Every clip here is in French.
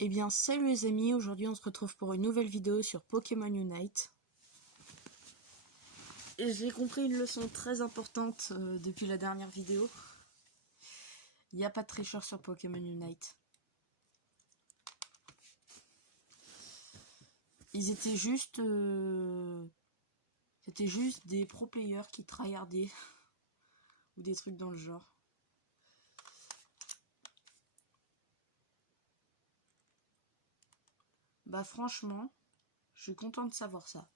Eh bien salut les amis, aujourd'hui on se retrouve pour une nouvelle vidéo sur Pokémon Unite. Et j'ai compris une leçon très importante depuis la dernière vidéo. Il n'y a pas de tricheur sur Pokémon Unite. Ils étaient juste... C'était juste des pro players qui tryhardaient. Ou des trucs dans le genre. Bah franchement, je suis content de savoir ça.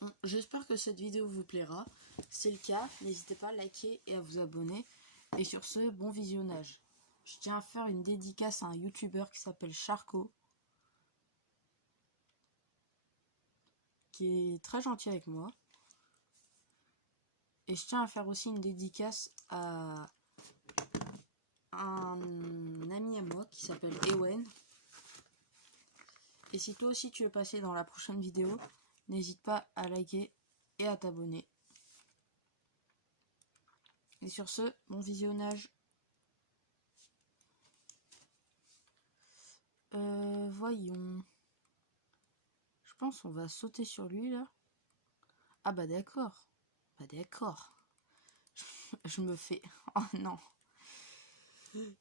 Bon, j'espère que cette vidéo vous plaira. Si c'est le cas, n'hésitez pas à liker et à vous abonner. Et sur ce, bon visionnage. Je tiens à faire une dédicace à un youtubeur qui s'appelle Charco, qui est très gentil avec moi. Et je tiens à faire aussi une dédicace à un ami à moi qui s'appelle Ewen. Et si toi aussi tu veux passer dans la prochaine vidéo, n'hésite pas à liker et à t'abonner. Et sur ce, bon visionnage. Voyons. Je pense qu'on va sauter sur lui là. Ah bah d'accord. Bah d'accord. Je me fais... Oh non.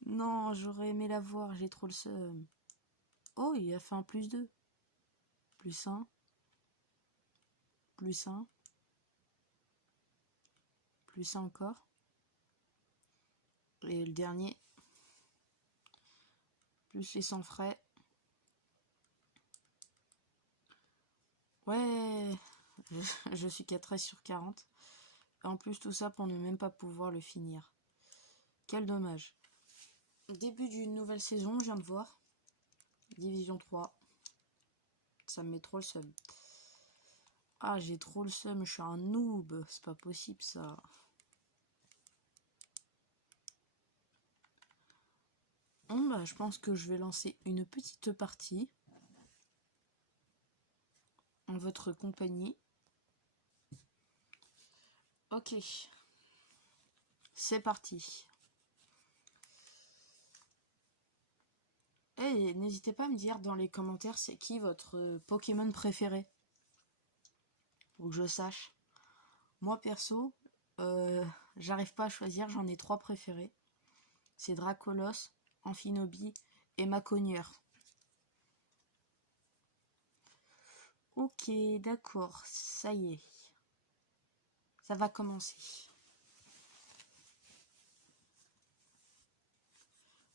Non, j'aurais aimé la voir, j'ai trop le seum. Oh, il a fait un +2. +1. +1. +1 encore. Et le dernier. Plus les 100 frais. Ouais. Je suis qu'à 13/40. Et en plus tout ça pour ne même pas pouvoir le finir. Quel dommage. Début d'une nouvelle saison, je viens de voir. Division 3. Ça me met trop le seum. Ah, j'ai trop le seum, je suis un noob. C'est pas possible ça. Bon bah je pense que je vais lancer une petite partie en votre compagnie. Ok. C'est parti. Et n'hésitez pas à me dire dans les commentaires c'est qui votre Pokémon préféré. Pour que je sache. Moi perso, j'arrive pas à choisir, j'en ai 3 préférés. C'est Dracolos, Amphinobie et Maconieur. Ok, d'accord, ça y est. Ça va commencer.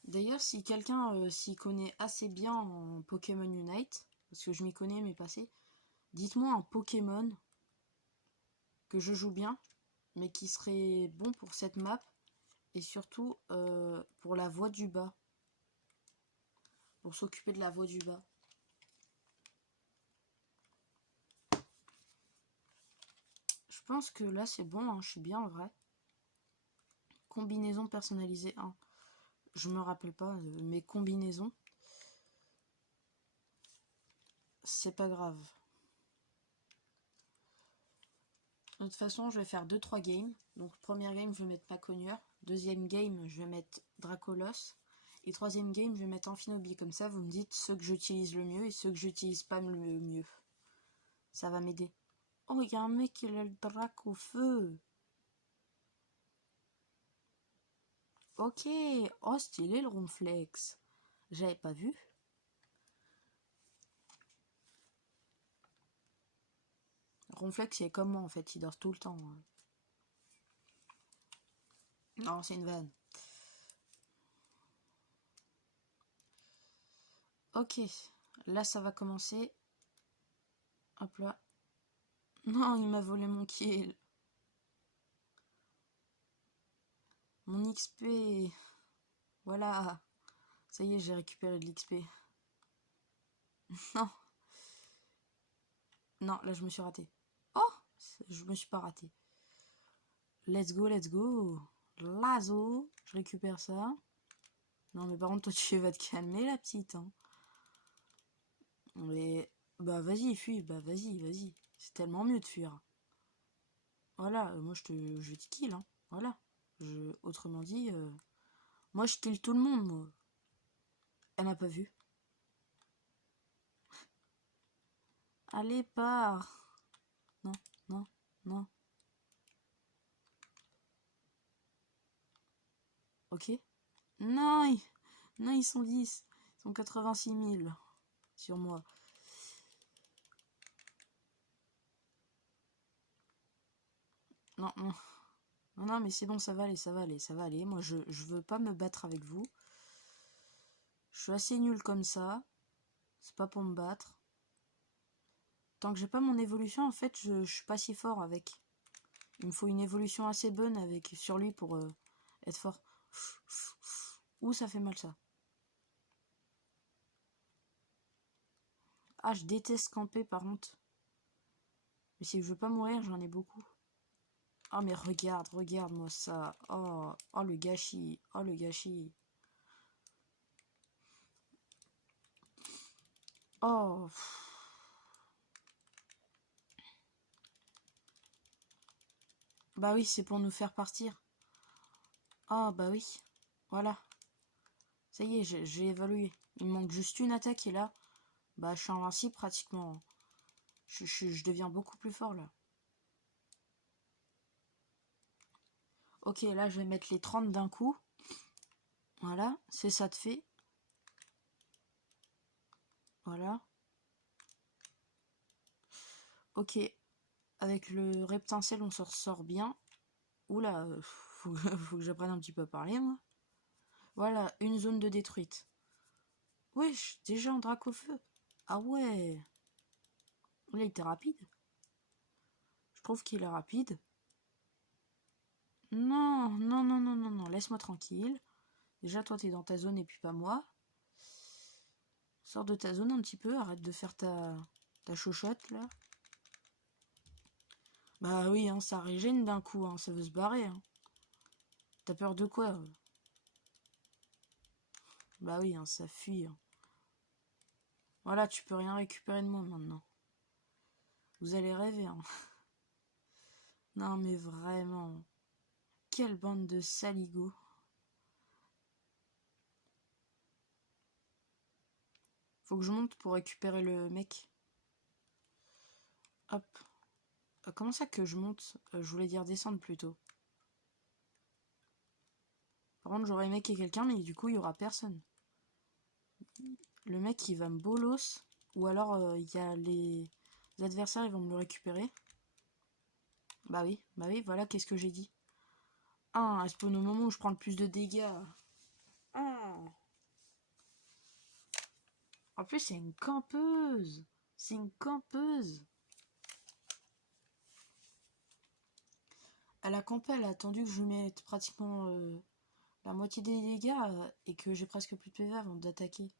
D'ailleurs, si quelqu'un s'y connaît assez bien en Pokémon Unite, parce que je m'y connais mais passé, dites-moi un Pokémon que je joue bien, mais qui serait bon pour cette map, et surtout pour la voie du bas. Pour s'occuper de la voie du bas. Je pense que là c'est bon, hein, je suis bien en vrai. Combinaison personnalisée 1. Je me rappelle pas de mes combinaisons. C'est pas grave. De toute façon, je vais faire 2-3 games. Donc, première game, je vais mettre Maconieur. Deuxième game, je vais mettre Dracolos. Et troisième game, je vais mettre Amphinobie. Comme ça, vous me dites ceux que j'utilise le mieux et ceux que j'utilise pas le mieux. Ça va m'aider. Oh, il y a un mec qui a le drac au feu. Ok. Oh, stylé le Ronflex. J'avais pas vu. Ronflex, il est comme moi en fait. Il dort tout le temps. Non, c'est une vanne. Ok. Là, ça va commencer. Hop là. Non, il m'a volé mon kill. Mon XP. Voilà. Ça y est, j'ai récupéré de l'XP. Non. Non, là, je me suis raté. Oh, je me suis pas raté. Let's go, let's go. Lazo. Je récupère ça. Non, mais par contre, toi, tu vas te calmer, la petite. Hein. Mais... Bah, vas-y, fuis. Bah, vas-y, vas-y. C'est tellement mieux de fuir. Voilà, moi, je te kill. Hein. Voilà. Autrement dit... Moi, je kill tout le monde, moi. Elle m'a pas vu. Allez, pars. Non, non, non. Ok. Non, non, ils sont 10. Ils sont 86 000 sur moi. Non, non. Non, non, mais c'est bon, ça va aller, ça va aller, ça va aller. Moi, je veux pas me battre avec vous. Je suis assez nul comme ça. C'est pas pour me battre. Tant que j'ai pas mon évolution, en fait, je suis pas si fort avec. Il me faut une évolution assez bonne avec sur lui pour être fort. Ouh, ça fait mal ça. Ah, je déteste camper par contre. Mais si je veux pas mourir, j'en ai beaucoup. Oh, mais regarde, regarde-moi ça. Oh, oh, le gâchis. Oh, le gâchis. Oh. Bah oui, c'est pour nous faire partir. Oh, bah oui. Voilà. Ça y est, j'ai évolué. Il me manque juste une attaque et là, bah je suis invincible pratiquement. Je deviens beaucoup plus fort là. Ok, là je vais mettre les 30 d'un coup. Voilà, c'est ça de fait. Voilà. Ok, avec le reptincelle on s'en ressort bien. Oula, faut que j'apprenne un petit peu à parler moi. Voilà, une zone de détruite. Wesh, déjà un drac au feu. Ah ouais. Là il était rapide. Je trouve qu'il est rapide. Non, non, non, non, non, non, laisse-moi tranquille. Déjà toi t'es dans ta zone et puis pas moi. Sors de ta zone un petit peu, arrête de faire ta chochotte là. Bah oui, hein, ça régène d'un coup, hein, ça veut se barrer. Hein. T'as peur de quoi Bah oui, hein, ça fuit. Hein. Voilà, tu peux rien récupérer de moi maintenant. Vous allez rêver. Hein. Non mais vraiment. Quelle bande de saligots. Faut que je monte pour récupérer le mec. Hop. Comment ça que je monte Je voulais dire descendre plutôt. Par contre, j'aurais aimé qu'il y ait quelqu'un, mais du coup, il y aura personne. Le mec, il va me bolos. Ou alors, il y a les adversaires, ils vont me le récupérer. Bah oui, voilà, qu'est-ce que j'ai dit. Ah, elle spawn au moment où je prends le plus de dégâts. Ah. En plus, c'est une campeuse. C'est une campeuse. Elle a campé, elle a attendu que je mette pratiquement la moitié des dégâts et que j'ai presque plus de PV avant d'attaquer.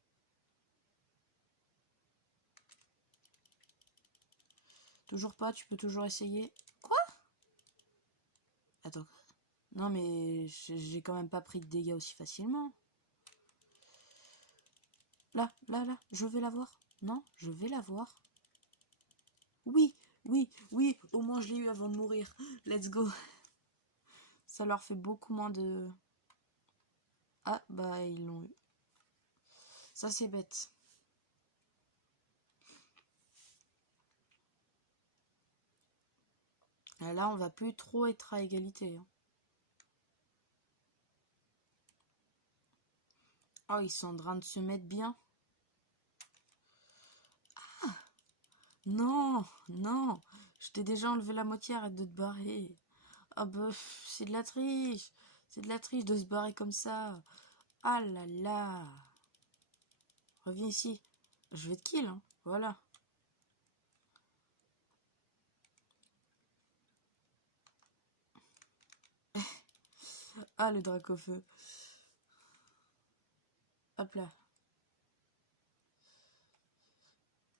Toujours pas, tu peux toujours essayer. Quoi? Attends. Non mais j'ai quand même pas pris de dégâts aussi facilement. Là, là, là, je vais la voir. Non, je vais la voir. Oui, oui, oui, au moins je l'ai eu avant de mourir. Let's go. Ça leur fait beaucoup moins de... Ah, bah ils l'ont eu. Ça c'est bête. Et là, on va plus trop être à égalité. Hein. Oh, ils sont en train de se mettre bien. Ah, non, non. Je t'ai déjà enlevé la moitié, arrête de te barrer. Ah bah, c'est de la triche. C'est de la triche de se barrer comme ça. Ah là là. Reviens ici. Je vais te kill, hein. Voilà. Ah, le drac au feu. Hop là.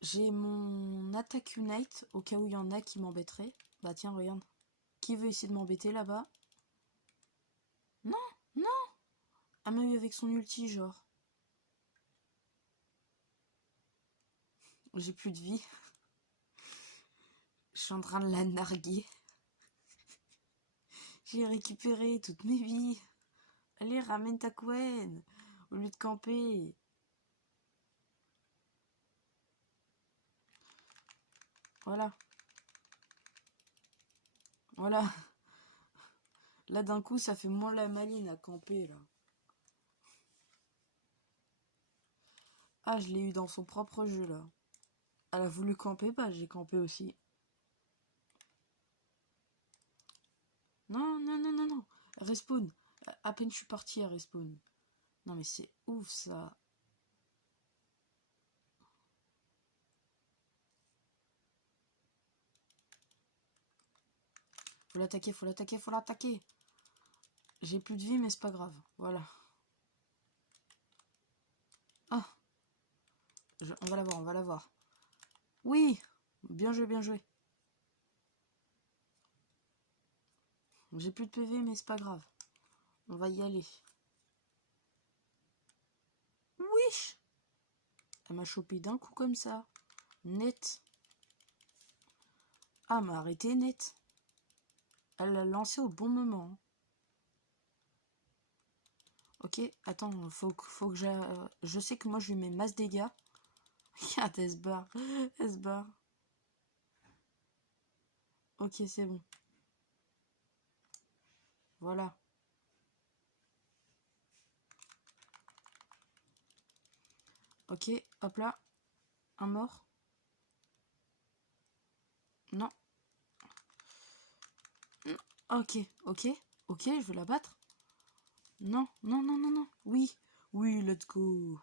J'ai mon attaque unite au cas où il y en a qui m'embêteraient. Bah tiens, regarde. Qui veut essayer de m'embêter là-bas? Non, non. Elle m'a eu avec son ulti, genre. J'ai plus de vie. Je suis en train de la narguer. J'ai récupéré toutes mes vies. Allez, ramène ta couenne au lieu de camper. Voilà. Voilà. Là, d'un coup, ça fait moins la maline à camper, là. Ah, je l'ai eu dans son propre jeu, là. Elle a voulu camper, bah j'ai campé aussi. Non, non, non, non, non. Respawn. À peine je suis parti, à respawn. Non, mais c'est ouf, ça. Faut l'attaquer, faut l'attaquer, faut l'attaquer. J'ai plus de vie, mais c'est pas grave. Voilà. Ah. On va l'avoir, on va l'avoir. Oui. Bien joué, bien joué. J'ai plus de PV, mais c'est pas grave. On va y aller. Oui. Elle m'a chopé d'un coup comme ça. Net. Ah, m'a arrêté net. Elle l'a lancé au bon moment. Ok, attends, faut que je sais que moi je lui mets masse dégâts. Regarde, elle se barre. Elle se barre. Ok, c'est bon. Voilà. Ok, hop là. Un mort. Non. Ok, ok, ok, je veux la battre. Non, non, non, non, non. Oui, oui, let's go.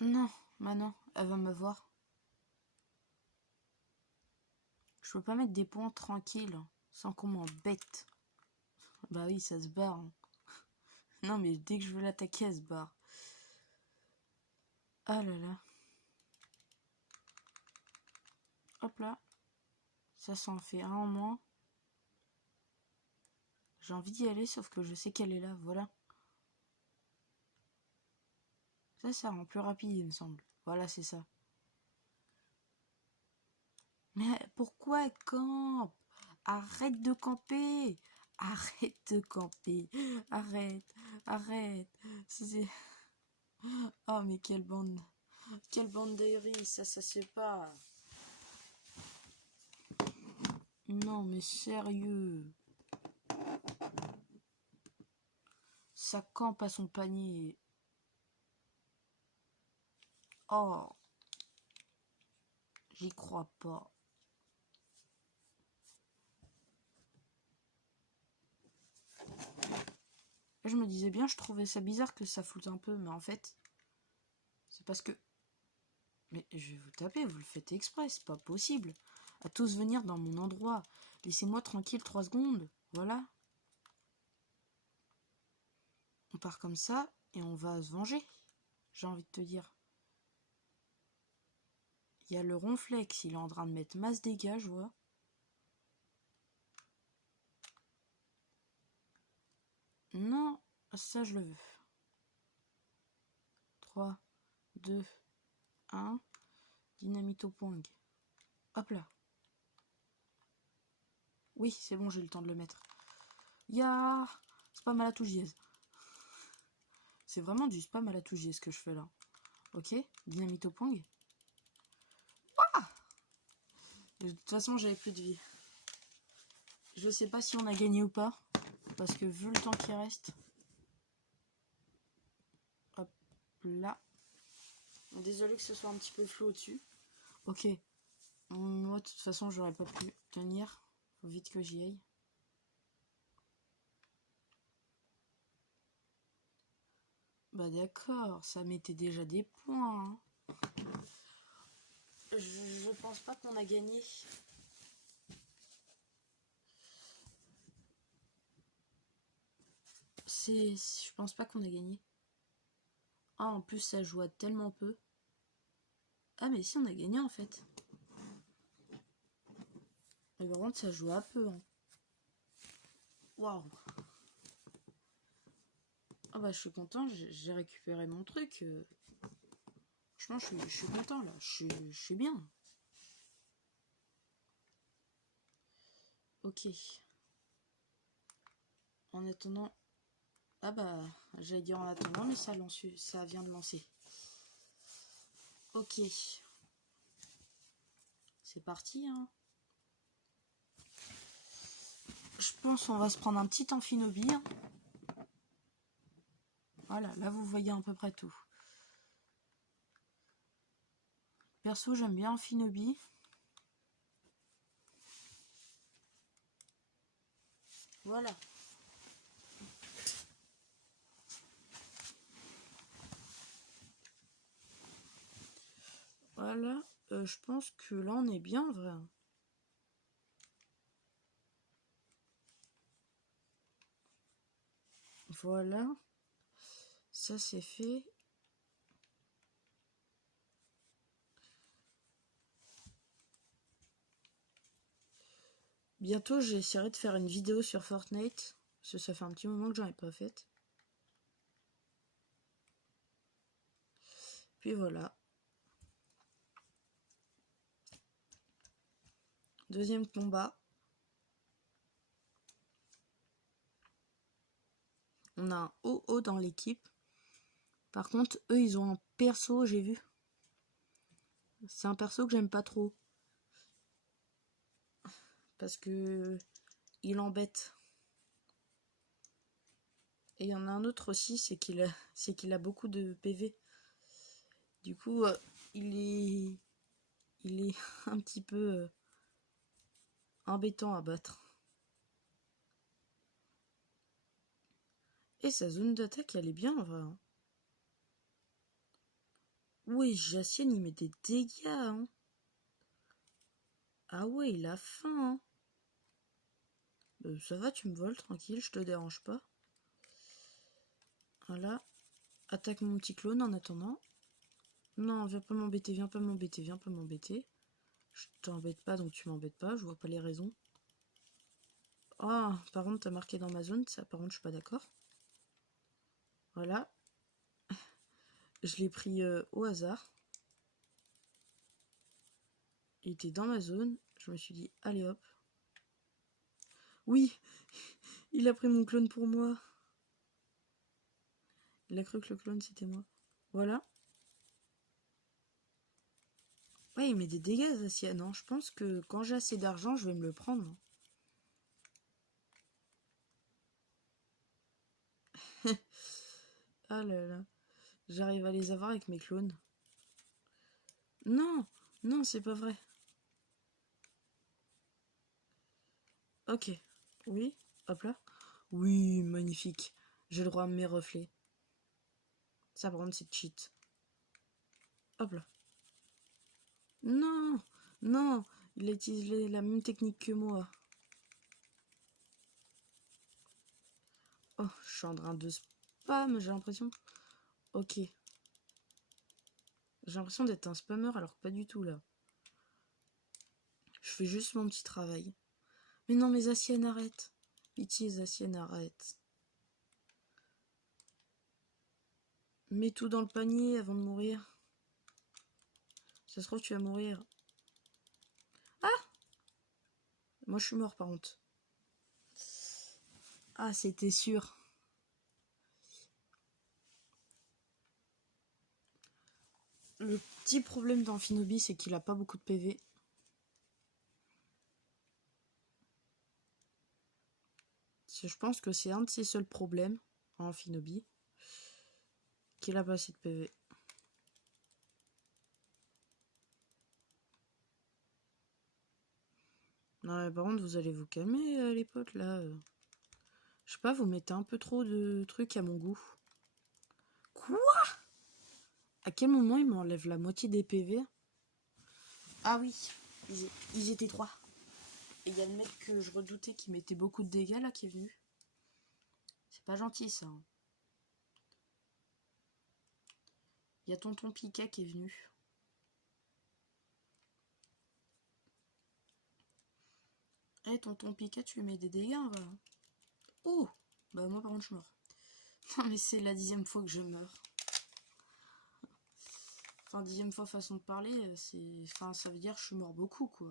Non, maintenant, elle va me voir. Je peux pas mettre des points tranquilles sans qu'on m'embête. Bah oui, ça se barre. Hein. Non, mais dès que je veux l'attaquer, elle se barre. Ah là là. Hop là. Ça en fait un en moins. J'ai envie d'y aller, sauf que je sais qu'elle est là. Voilà. Ça rend plus rapide, il me semble. Voilà, c'est ça. Mais pourquoi elle campe? Arrête de camper! Arrête de camper! Arrête! Arrête! Oh, mais quelle bande! Quelle bande d'aéris! Ça se fait pas! Non, mais sérieux! Ça campe à son panier! Oh! J'y crois pas! Je me disais bien, je trouvais ça bizarre que ça floute un peu, mais en fait, c'est parce que... Mais je vais vous taper, vous le faites exprès, c'est pas possible. À tous venir dans mon endroit. Laissez-moi tranquille 3 secondes. Voilà. On part comme ça et on va se venger. J'ai envie de te dire. Il y a le ronflex, il est en train de mettre masse dégâts, je vois. Non, ça je le veux. 3, 2, 1. Dynamite au poing. Hop là. Oui, c'est bon, j'ai eu le temps de le mettre. Ya, spam à la tougiaise. C'est vraiment du spam à la tougiaise que je fais là. Ok, dynamite au poing. Ah, de toute façon, j'avais plus de vie. Je sais pas si on a gagné ou pas. Parce que vu le temps qui reste. Hop là. Désolé que ce soit un petit peu flou au-dessus. Ok. Moi, de toute façon, j'aurais pas pu tenir. Faut vite que j'y aille. Bah d'accord, ça mettait déjà des points. Hein. Je pense pas qu'on a gagné. Je pense pas qu'on a gagné. Ah, en plus, ça joue à tellement peu. Ah, mais si, on a gagné en fait. Mais par contre, ça joue à peu. Hein. Waouh. Ah bah, je suis content, j'ai récupéré mon truc. Franchement, je suis content là. Je suis bien. Ok. En attendant... Ah bah, j'allais dire en attendant, mais ça vient de lancer. Ok. C'est parti, hein. Je pense qu'on va se prendre un petit Amphinobi. Hein. Voilà, là vous voyez à peu près tout. Perso, j'aime bien Amphinobi. Voilà. Voilà, je pense que là on est bien, vrai. Voilà, ça c'est fait. Bientôt j'essaierai de faire une vidéo sur Fortnite, parce que ça fait un petit moment que j'en ai pas faite. Puis voilà. Deuxième combat. On a un OO dans l'équipe. Par contre, eux, ils ont un perso, j'ai vu. C'est un perso que j'aime pas trop. Parce que il embête. Et il y en a un autre aussi, c'est qu'il a beaucoup de PV. Du coup, il est un petit peu embêtant à battre. Et sa zone d'attaque, elle est bien en vrai. Hein. Oui, Jacien, il met des dégâts. Hein. Ah ouais, il a faim. Hein. Ça va, tu me voles tranquille, je te dérange pas. Voilà. Attaque mon petit clone en attendant. Non, viens pas m'embêter, viens pas m'embêter, viens pas m'embêter. Je t'embête pas, donc tu m'embêtes pas, je vois pas les raisons. Ah, par contre, t'as marqué dans ma zone, ça, par contre, je suis pas d'accord. Voilà. Je l'ai pris au hasard. Il était dans ma zone. Je me suis dit, allez hop. Oui, il a pris mon clone pour moi. Il a cru que le clone c'était moi. Voilà. Ouais, il met des dégâts, Zacian. Non, je pense que quand j'ai assez d'argent, je vais me le prendre. Ah là là. J'arrive à les avoir avec mes clones. Non, non, c'est pas vrai. Ok. Oui, hop là. Oui, magnifique. J'ai le droit à mes reflets. Ça, par contre, c'est cheat. Hop là. Non, non, il a utilisé la même technique que moi. Oh, je suis en train de spam, j'ai l'impression. Ok. J'ai l'impression d'être un spammer alors que pas du tout là. Je fais juste mon petit travail. Mais non, mais Zacian, arrête. Pitié, Zacian, arrête. Mets tout dans le panier avant de mourir. Ça se trouve, tu vas mourir. Ah! Moi, je suis mort par contre. Ah, c'était sûr. Le petit problème d'Amphinobi, c'est qu'il a pas beaucoup de PV. Je pense que c'est un de ses seuls problèmes en Amphinobi. Qu'il a pas assez de PV. Non, mais par contre, vous allez vous calmer, les potes, là. Je sais pas, vous mettez un peu trop de trucs à mon goût. Quoi? À quel moment il m'enlève la moitié des PV? Ah oui, ils étaient trois. Et il y a le mec que je redoutais qui mettait beaucoup de dégâts, là, qui est venu. C'est pas gentil, ça. Hein. Il y a tonton Pika qui est venu. Eh, tonton Pika, tu lui mets des dégâts, va. Oh! Bah, moi, par contre, je suis mort. Non, mais c'est la 10e fois que je meurs. Enfin, 10e fois façon de parler, c'est... Enfin, ça veut dire que je suis mort beaucoup, quoi.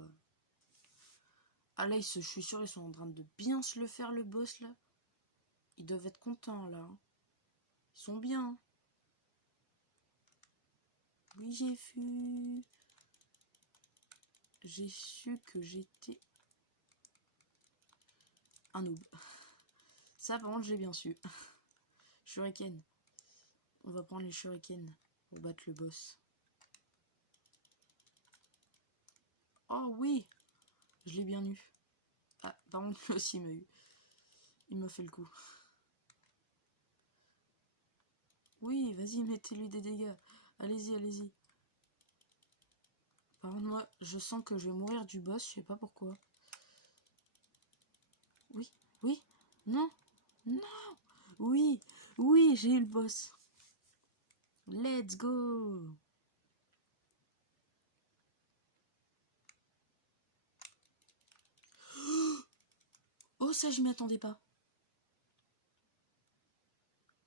Ah là, je suis sûr, ils sont en train de bien se le faire, le boss, là. Ils doivent être contents, là. Ils sont bien. Oui, j'ai vu. J'ai su que j'étais un noob. Ça, par contre, j'ai bien su. Shuriken. On va prendre les shurikens pour battre le boss. Oh oui, je l'ai bien eu. Ah, par contre, lui aussi m'a eu. Il m'a fait le coup. Oui, vas-y, mettez-lui des dégâts. Allez-y, allez-y. Par contre, moi, je sens que je vais mourir du boss, je sais pas pourquoi. Oui, oui, non, non, oui, oui, j'ai eu le boss. Let's go. Oh, ça, je m'y attendais pas.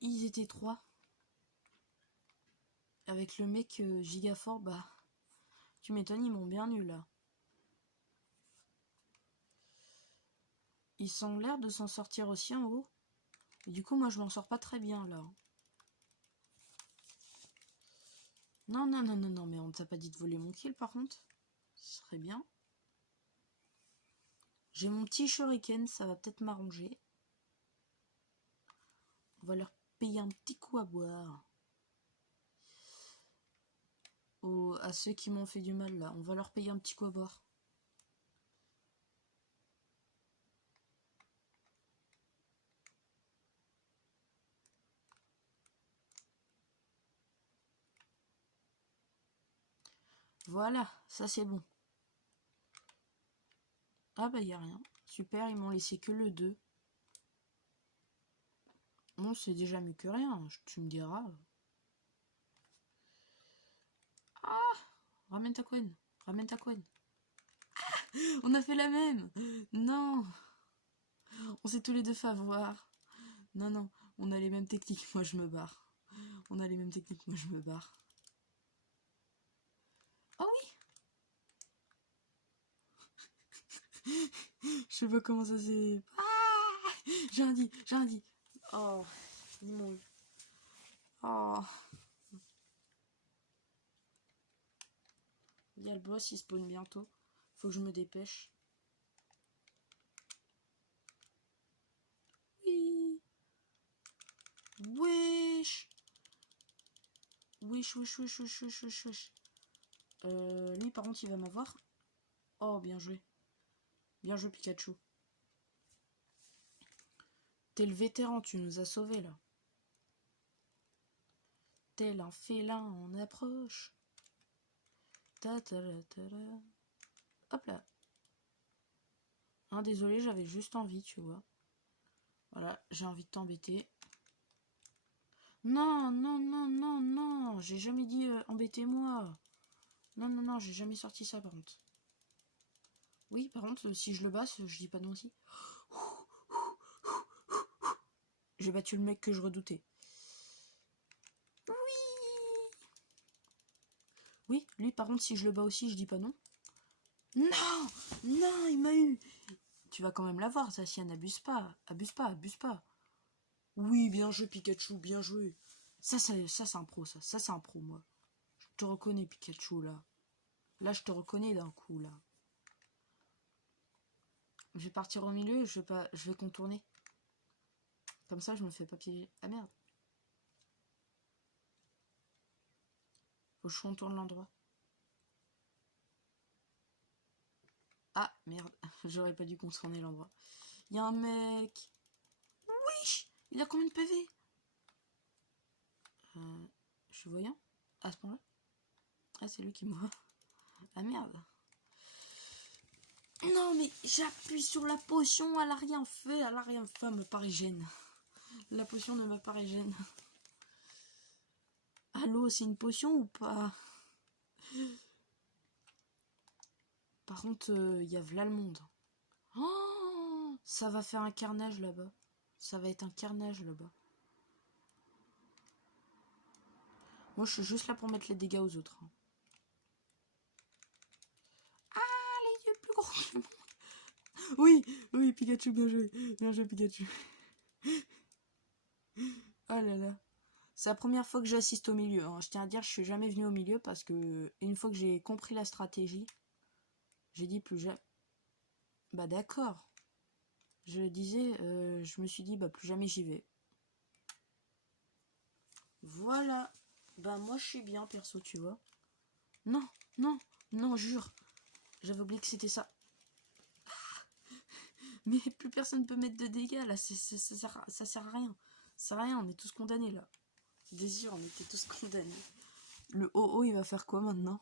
Ils étaient 3. Avec le mec giga fort, bah, tu m'étonnes, ils m'ont bien eu là. Ils ont l'air de s'en sortir aussi en haut. Et du coup, moi, je m'en sors pas très bien là. Non, non, non, non, non, mais on ne t'a pas dit de voler mon kill par contre. Ce serait bien. J'ai mon petit shuriken, ça va peut-être m'arranger. On va leur payer un petit coup à boire. À ceux qui m'ont fait du mal là, on va leur payer un petit coup à boire. Voilà, ça c'est bon. Ah bah y a rien. Super, ils m'ont laissé que le 2. Bon, c'est déjà mieux que rien, tu me diras. Ah, ramène ta coin, ramène ta coin. Ah, on a fait la même. Non, on s'est tous les deux fait avoir. Non, non, on a les mêmes techniques, moi je me barre. On a les mêmes techniques, moi je me barre. Oh oui. Je sais pas comment ça s'est... Ah, j'ai un dit, j'ai un dit. Oh, ils m'ont eu. Oh. Il y a le boss, il spawn bientôt. Faut que je me dépêche. Oui. Wesh. Wesh, wesh, wesh, wesh, wesh, wesh, wesh. Lui, par contre, il va m'avoir. Oh, bien joué. Bien joué, Pikachu. T'es le vétéran, tu nous as sauvés, là. Tel un félin en approche. Ta ta ta ta ta. Hop là. Hein, désolé, j'avais juste envie, tu vois. Voilà, j'ai envie de t'embêter. Non, non, non, non, non. J'ai jamais dit embêtez-moi. Non, non, non, j'ai jamais sorti ça, par contre. Oui, par contre, si je le bats, je dis pas non aussi. J'ai battu le mec que je redoutais. Oui. Oui, lui, par contre, si je le bats aussi, je dis pas non. Non, non, il m'a eu. Tu vas quand même l'avoir, Zacian, n'abuse pas. Abuse pas, abuse pas. Oui, bien joué, Pikachu, bien joué. Ça c'est un pro, ça. Ça, c'est un pro, moi. Je te reconnais, Pikachu, là. Là, je te reconnais d'un coup, là. Je vais partir au milieu, je vais contourner. Comme ça, je me fais pas piéger. Ah, merde. Faut que je contourne l'endroit. Ah, merde. J'aurais pas dû contourner l'endroit. Il y a un mec. Oui. Il a combien de PV? Je suis voyant à ce point-là. Ah, c'est lui qui me voit. Ah, merde. Non, mais j'appuie sur la potion, elle a rien fait, elle a rien fait, elle me paraît gêne. La potion ne me paraît gêne. Allô, c'est une potion ou pas? Par contre, il y a v'là le monde. Oh, ça va faire un carnage là-bas. Ça va être un carnage là-bas. Moi, je suis juste là pour mettre les dégâts aux autres. Ah, les yeux plus gros que le monde. Oui, oui, Pikachu, bien joué. Bien joué, Pikachu. Oh là là. C'est la première fois que j'assiste au milieu, hein. Je tiens à dire, je suis jamais venu au milieu parce que une fois que j'ai compris la stratégie, j'ai dit plus jamais. Bah d'accord. Je disais, je me suis dit, bah plus jamais j'y vais. Voilà. Bah moi je suis bien perso, tu vois. Non, non, non, jure. J'avais oublié que c'était ça. Mais plus personne peut mettre de dégâts là, ça sert à rien. Ça sert à rien, on est tous condamnés là. Désir, on était tous condamnés. Le OO il va faire quoi maintenant?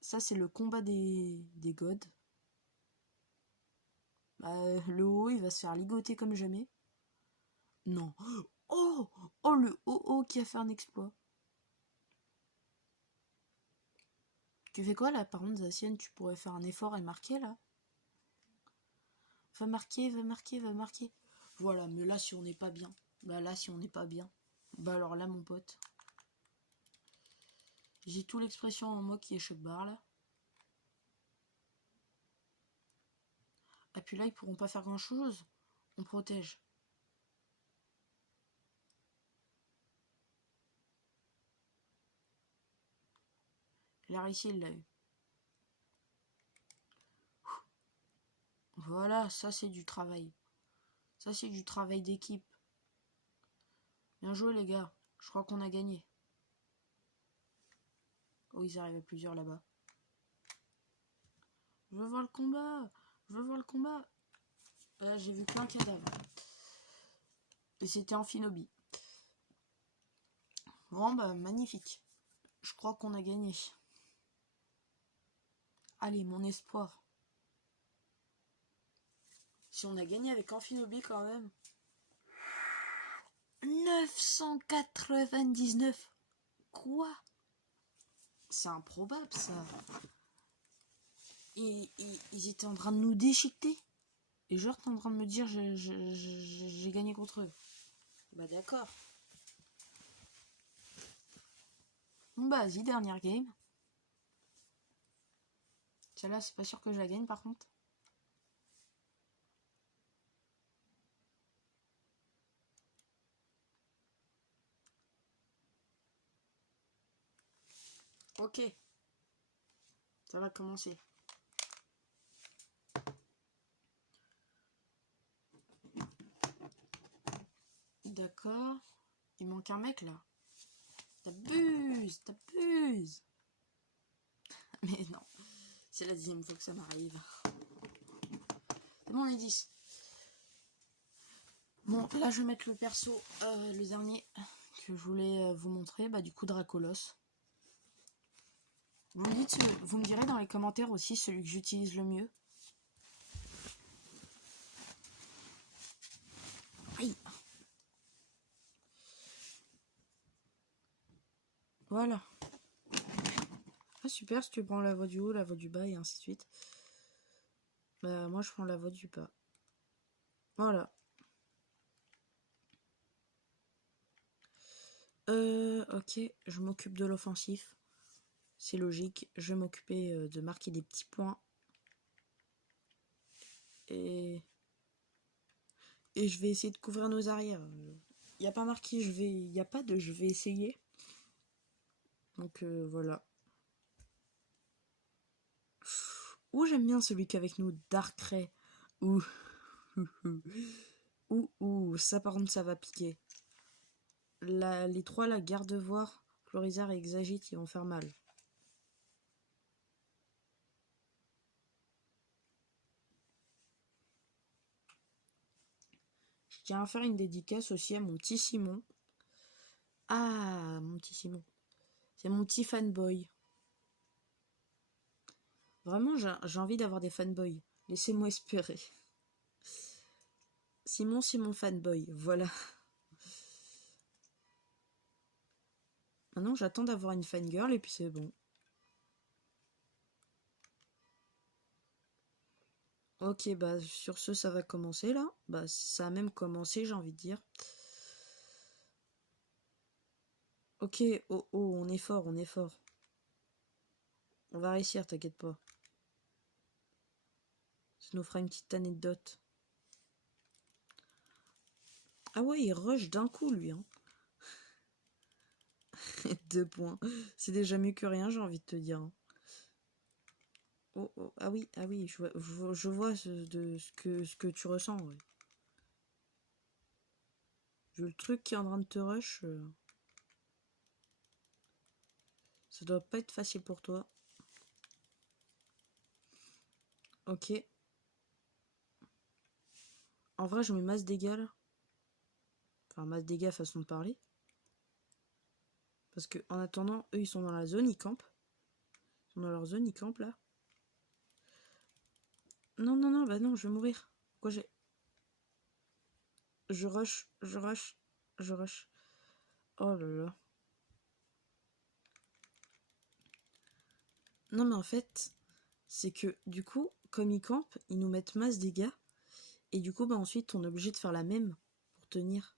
Ça c'est le combat des gods. Bah, le OO il va se faire ligoter comme jamais. Non. Oh, oh le OO qui a fait un exploit. Tu fais quoi là? Par contre, Zacienne, tu pourrais faire un effort et marquer là. Va marquer, va marquer, va marquer. Voilà, mais là si on n'est pas bien. Bah là si on n'est pas bien. Bah alors là mon pote. J'ai tout l'expression en moi qui est choc barre là. Et puis là ils pourront pas faire grand chose. On protège. Là ici il l'a eu. Voilà, ça c'est du travail. Ça c'est du travail d'équipe. Bien joué les gars. Je crois qu'on a gagné. Oh ils arrivent à plusieurs là-bas. Je veux voir le combat. Je veux voir le combat. Là j'ai vu plein de cadavres. Et c'était en Finobie. Bon bah magnifique. Je crois qu'on a gagné. Allez, mon espoir. Si on a gagné avec Amphinobi quand même. 999. Quoi? C'est improbable ça. Ils étaient en train de nous déchiqueter. Et genre t'es en train de me dire j'ai gagné contre eux. Bah d'accord. Bon bah vas-y, dernière game. Celle-là c'est pas sûr que je la gagne par contre. Ok. Ça va commencer. D'accord. Il manque un mec là. T'abuses, t'abuses. Mais non. C'est la 10e fois que ça m'arrive. C'est bon les 10. Bon, là je vais mettre le perso, le dernier que je voulais vous montrer, bah du coup Dracolos. Vous me direz dans les commentaires aussi celui que j'utilise le mieux. Aïe. Voilà. Ah super, si tu prends la voie du haut, la voie du bas et ainsi de suite. Bah moi je prends la voie du bas. Voilà. Ok, je m'occupe de l'offensif. C'est logique, je vais m'occuper de marquer des petits points. Et je vais essayer de couvrir nos arrières. Il n'y a pas marqué je vais. Il n'y a pas de je vais essayer. Donc voilà. Ouh, j'aime bien celui qu'avec nous, Darkrai. Ouh. Ouh, ça par contre ça va piquer. Les trois là, Gardevoir, Florizard et Exagite, ils vont faire mal. Je tiens à faire une dédicace aussi à mon petit Simon. Ah, mon petit Simon. C'est mon petit fanboy. Vraiment, j'ai envie d'avoir des fanboys. Laissez-moi espérer. Simon, fanboy, voilà. Maintenant, j'attends d'avoir une fangirl et puis c'est bon. Ok, bah sur ce, ça va commencer là. Bah ça a même commencé, j'ai envie de dire. Ok, oh, on est fort, on est fort. On va réussir, t'inquiète pas. Ça nous fera une petite anecdote. Ah ouais, il rush d'un coup, lui. Hein. 2 points. C'est déjà mieux que rien, j'ai envie de te dire. Hein. Oh, oh, ah oui, je vois ce que tu ressens. Ouais. Le truc qui est en train de te rush, ça doit pas être facile pour toi. Ok. En vrai, je mets masse dégâts là. Enfin, masse dégâts façon de parler. Parce que en attendant, eux ils sont dans la zone, ils campent. Ils sont dans leur zone, ils campent là. Non, non, non, bah non, je vais mourir. Pourquoi j'ai. Je rush, je rush, je rush. Oh là là. Non, mais en fait, c'est que du coup, comme ils campent, ils nous mettent masse dégâts. Et du coup, bah ensuite, on est obligé de faire la même pour tenir.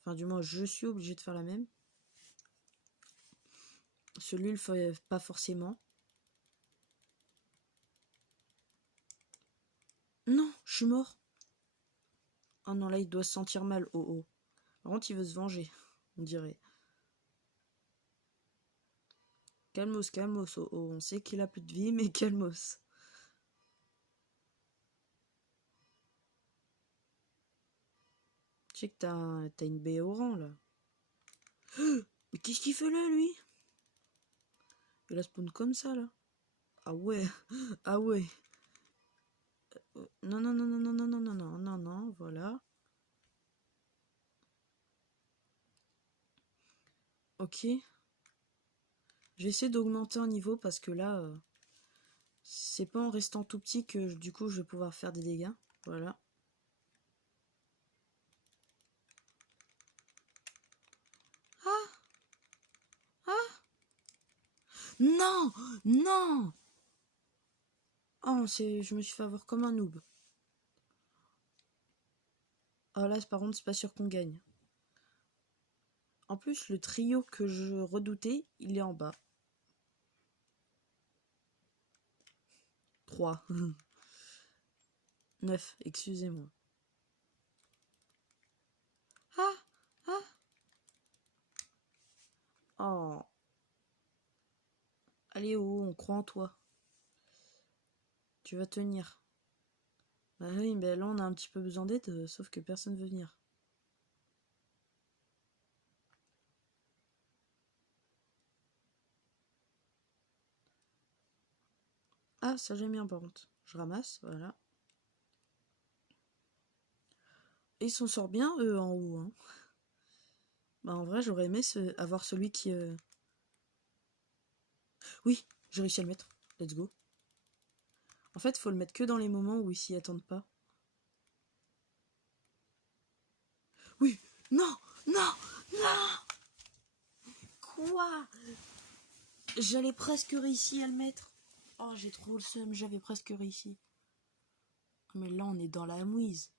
Enfin, du moins, je suis obligé de faire la même. Celui le fait pas forcément. Non, je suis mort. Oh non, là, il doit se sentir mal, oh oh. Par contre, il veut se venger, on dirait. Calmos, calmos, oh oh. On sait qu'il a plus de vie, mais calmos. Tu sais que t'as une baie au rang, là. Mais qu'est-ce qu'il fait là, lui? Il a spawn comme ça, là. Ah ouais, ah ouais. Non, non, non, non, non, non, non, non, non, non, non, voilà. Ok. Je vais essayer d'augmenter un niveau parce que là, c'est pas en restant tout petit que du coup je vais pouvoir faire des dégâts. Voilà. Ah! Ah! Non! Non! Oh, je me suis fait avoir comme un noob. Oh là, par contre, c'est pas sûr qu'on gagne. En plus, le trio que je redoutais, il est en bas. 3. 9, excusez-moi. Ah! Ah! Oh! Allez, oh, on croit en toi. Tu vas tenir. Bah oui, mais là, on a un petit peu besoin d'aide, sauf que personne veut venir. Ah, ça j'aime bien par contre. Je ramasse, voilà. Et ils s'en sortent bien, eux, en haut. Hein. Bah en vrai, j'aurais aimé avoir celui qui... Oui, j'ai réussi à le mettre. Let's go. En fait, faut le mettre que dans les moments où ils s'y attendent pas. Oui! Non! Non! Non! Quoi? J'allais presque réussir à le mettre. Oh, j'ai trop le seum, j'avais presque réussi. Mais là, on est dans la mouise.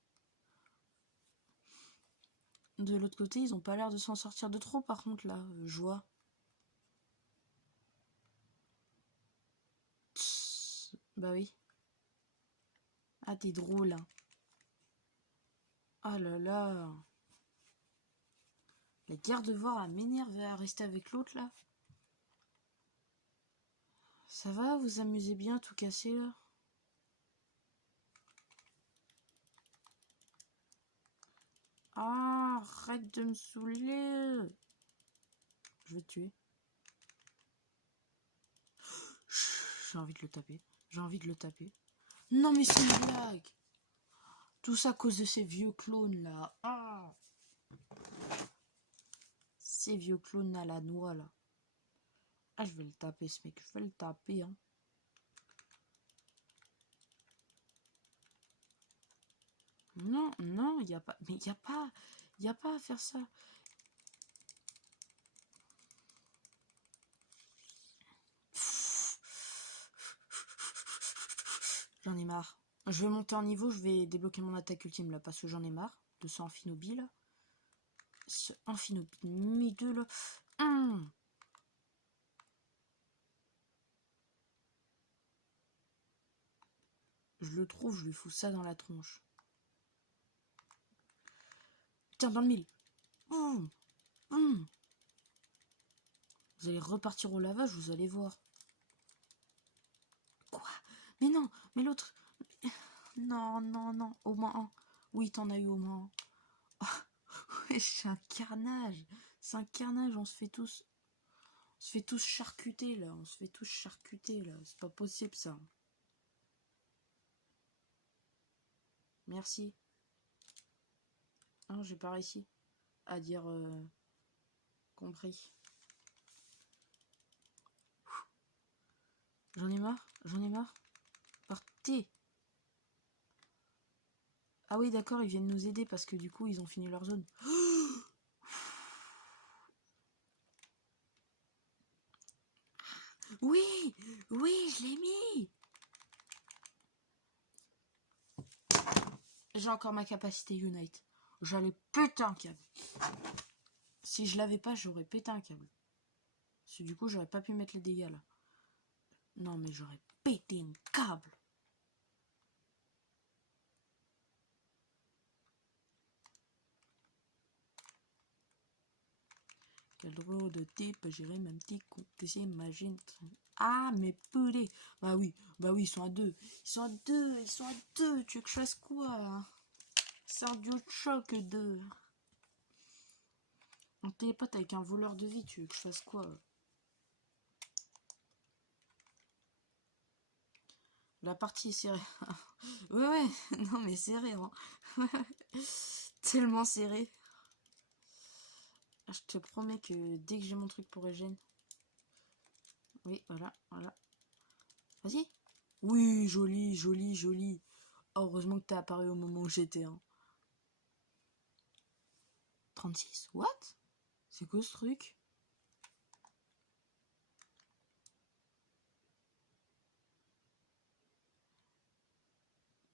De l'autre côté, ils ont pas l'air de s'en sortir de trop, par contre, là. Je vois. Bah oui. Ah, t'es drôle. Hein. Ah là là. La garde-voir, elle m'énerve à rester avec l'autre, là. Ça va, vous amusez bien, tout casser, là? Ah, arrête de me saouler. Je vais te tuer. J'ai envie de le taper. J'ai envie de le taper. Non, mais c'est une blague. Tout ça à cause de ces vieux clones, là. Ah. Ces vieux clones à la noix, là. Ah, je vais le taper, ce mec. Je vais le taper, hein. Non, non, il n'y a pas... Mais il n'y a pas... Il n'y a pas à faire ça. J'en ai marre. Je vais monter en niveau, je vais débloquer mon attaque ultime, là, parce que j'en ai marre de ce Amphinobi, là. Ce Amphinobi 2, là. Je le trouve, je lui fous ça dans la tronche. Tiens, dans le mille. Mmh. Mmh. Vous allez repartir au lavage, vous allez voir. Quoi? Mais non, mais l'autre... Non, non, non, au moins un. Oui, t'en as eu au moins un. Ouais, c'est un carnage. C'est un carnage, on se fait tous... On se fait tous charcuter, là. On se fait tous charcuter, là. C'est pas possible, ça. Merci. Ah, j'ai pas réussi à dire... compris. J'en ai marre, j'en ai marre. Partez. Ah oui, d'accord, ils viennent nous aider parce que du coup, ils ont fini leur zone. Oui, oui, je l'ai mis. J'ai encore ma capacité Unite. J'allais péter un câble. Si je l'avais pas, j'aurais pété un câble. Parce que du coup, j'aurais pas pu mettre les dégâts là. Non, mais j'aurais pété un câble. Quel drôle de type, j'irai même petit con que s'imagine. Ah, mais poulet. Bah oui, ils sont à deux. Ils sont à deux, ils sont à deux. Tu veux que je fasse quoi? Sors du choc de. On télépote avec un voleur de vie, tu veux que je fasse quoi? La partie est serrée. Ouais, non mais serré, hein. Tellement serré. Je te promets que dès que j'ai mon truc pour Eugène. Oui, voilà, voilà. Vas-y. Oui, joli, joli, joli. Oh, heureusement que t'es apparu au moment où j'étais. Hein. 36? What? C'est quoi ce truc?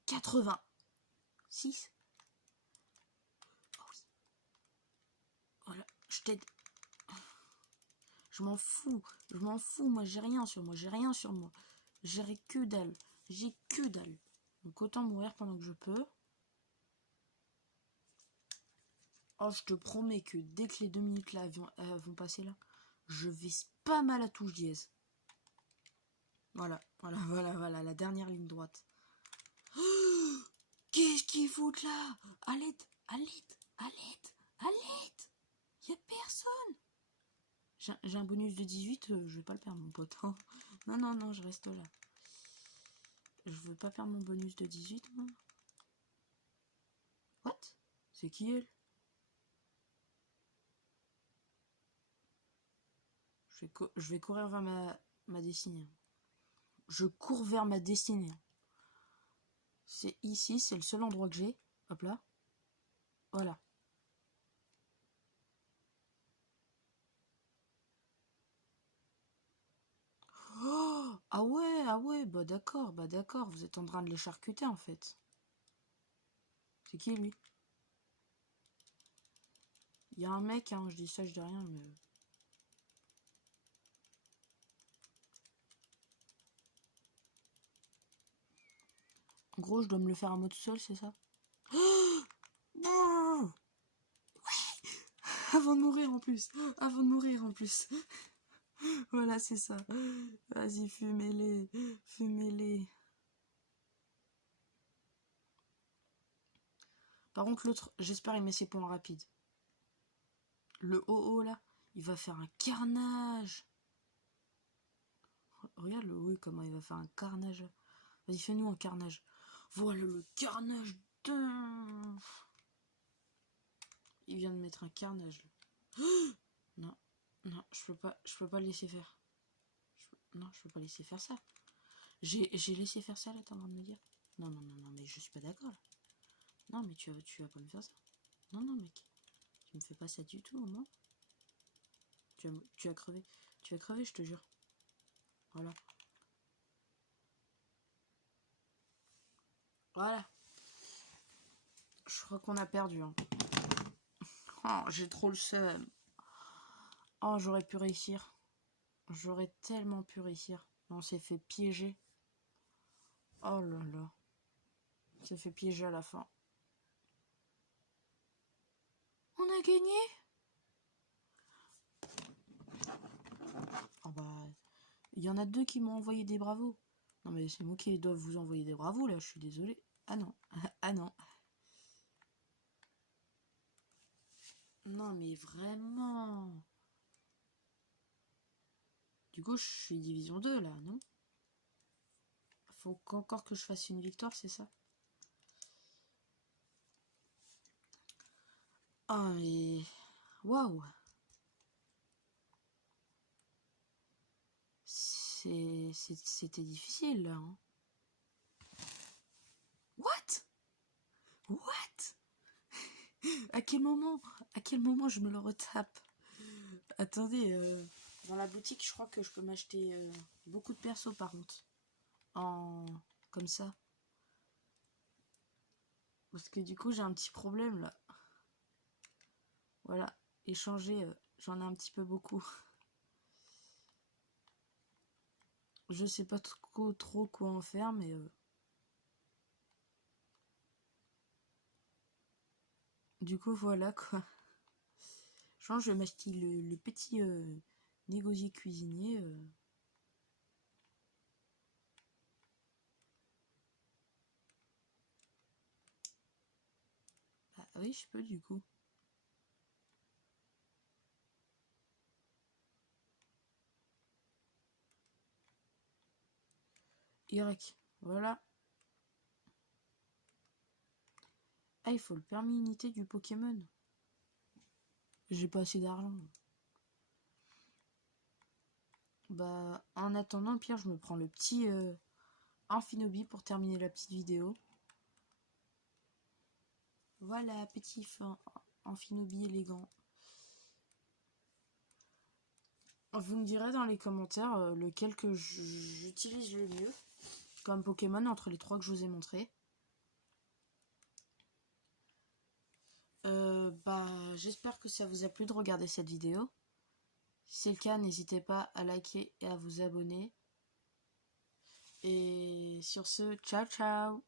« 86. Oh oui. Voilà, je t'aide. Je m'en fous. Je m'en fous. Moi, j'ai rien sur moi. J'ai rien sur moi. J'ai que dalle. J'ai que dalle. Donc autant mourir pendant que je peux. Oh, je te promets que dès que les 2 minutes là vont passer là, je vais spam à la touche dièse. Voilà, voilà, voilà, voilà, la dernière ligne droite. Oh, qu'est-ce qu'ils foutent là? À l'aide, à l'aide, à l'aide, à l'aide. Y'a personne. J'ai un bonus de 18, je vais pas le perdre mon pote. Hein. Non, non, non, je reste là. Je veux pas perdre mon bonus de 18, moi. What? C'est qui elle? Je vais courir vers ma destinée. Je cours vers ma destinée. C'est ici, c'est le seul endroit que j'ai. Hop là. Voilà. Oh, ah ouais, bah d'accord, vous êtes en train de les charcuter en fait. C'est qui lui? Il y a un mec, hein, je dis ça, je dis rien, mais... En gros, je dois me le faire à moi tout seul, c'est ça? Non. Avant de mourir en plus. Avant de mourir en plus. Voilà, c'est ça. Vas-y, fumez-les. Fumez-les. Par contre, l'autre, j'espère il met ses points rapides. Le haut là, il va faire un carnage. Regarde le haut, comment il va faire un carnage. Vas-y, fais-nous un carnage. Voilà le carnage de... Il vient de mettre un carnage. Là. Non, non, je peux pas le laisser faire. Non, je peux pas laisser faire ça. J'ai laissé faire ça là, t'es en train de me dire. Non, non, non, non, mais je suis pas d'accord. Non, mais tu vas pas me faire ça. Non, non, mec. Tu me fais pas ça du tout, au moins. Tu as crevé. Tu as crevé, je te jure. Voilà. Voilà. Je crois qu'on a perdu. Hein. Oh, j'ai trop le seum. Oh, j'aurais pu réussir. J'aurais tellement pu réussir. On s'est fait piéger. Oh là là. On s'est fait piéger à la fin. On a gagné. Oh bah, il y en a 2 qui m'ont envoyé des bravos. Non mais c'est moi qui dois vous envoyer des bravos là, je suis désolée. Ah non, ah non. Non mais vraiment. Du coup je suis division 2 là, non? Faut encore que je fasse une victoire, c'est ça? Ah mais... Waouh. C'était difficile là. Hein. What? What? À quel moment je me le retape? Attendez, dans la boutique, je crois que je peux m'acheter beaucoup de persos par contre. En... Comme ça. Parce que du coup, j'ai un petit problème là. Voilà. Échanger, j'en ai un petit peu beaucoup. Je sais pas trop quoi en faire, mais... Du coup, voilà quoi. Je pense que je vais m'acheter le petit négocier cuisinier. Bah oui, je peux du coup. Y, voilà. Ah, il faut le permis unité du Pokémon. J'ai pas assez d'argent. Bah, en attendant, Pierre, je me prends le petit Amphinobi pour terminer la petite vidéo. Voilà, petit Amphinobi élégant. Vous me direz dans les commentaires lequel que j'utilise le mieux comme Pokémon entre les 3 que je vous ai montrés. Bah, j'espère que ça vous a plu de regarder cette vidéo. Si c'est le cas, n'hésitez pas à liker et à vous abonner. Et sur ce, ciao ciao!